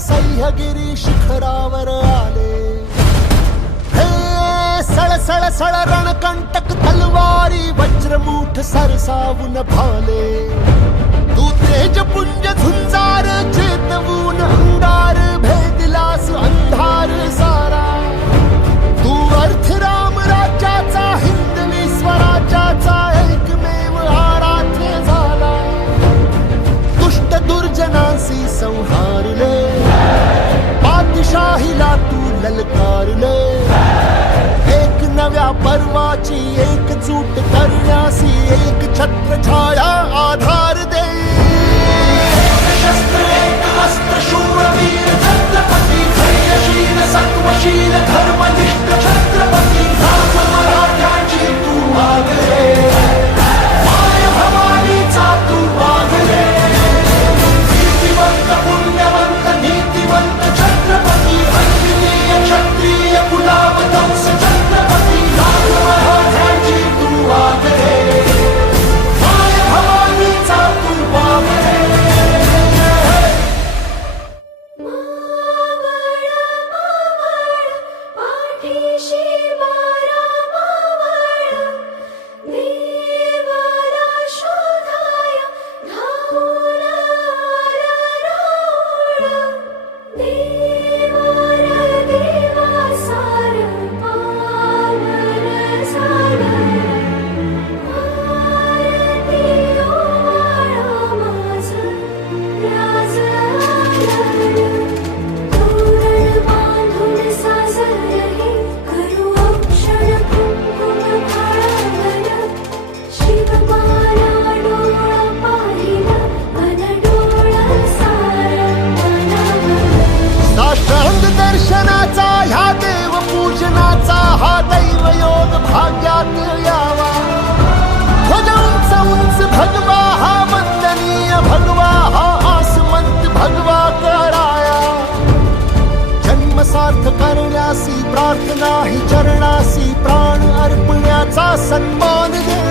सह्यागिरी शिखरावर आले. हे सळसळ सळ रणकंटक तलवारी वज्रमूठ सरसावून भाले. तू तेजपुंज झुंजार चेतवून अंगार भेदिलास अंधार सारा. तू अर्थ राम राज्याचा हिंदवी स्वराज्याचा एकमेव आराध्य झाला. दुष्ट दुर्जनांसी संहारले, पातशाहीला तू ललकारले. एक नव्या पर्वाची एकजूट करण्यासी एक छत्रछाया आधार दे. शस्त्र एक अस्त्र शूरवीर छत्रपती धैर्यशील सत्वशील धर्मनिष्ठ छत्रपती राज मराठ्याची तू वागले. माय भवानीचा तू वागले. नीतिवंत पुण्यवंत नीतिवंत छत्रपती अनन्य क्षत्रिय कुलावतंस छत्रपती राज मराठ्याची तू वागले. माय भवानीचा तू वागले. दर्शनाचा ह्या देव पूजनाचा हा दैव योग भाग्यात यावा. ध्वज उंच उंच भगवा हा वंदनीय भगवा हा आसमंत भगवा कराया. जन्म सार्थ करण्यासी प्रार्थना ही चरणासी प्राण अर्पण्याचा सन्मान दे.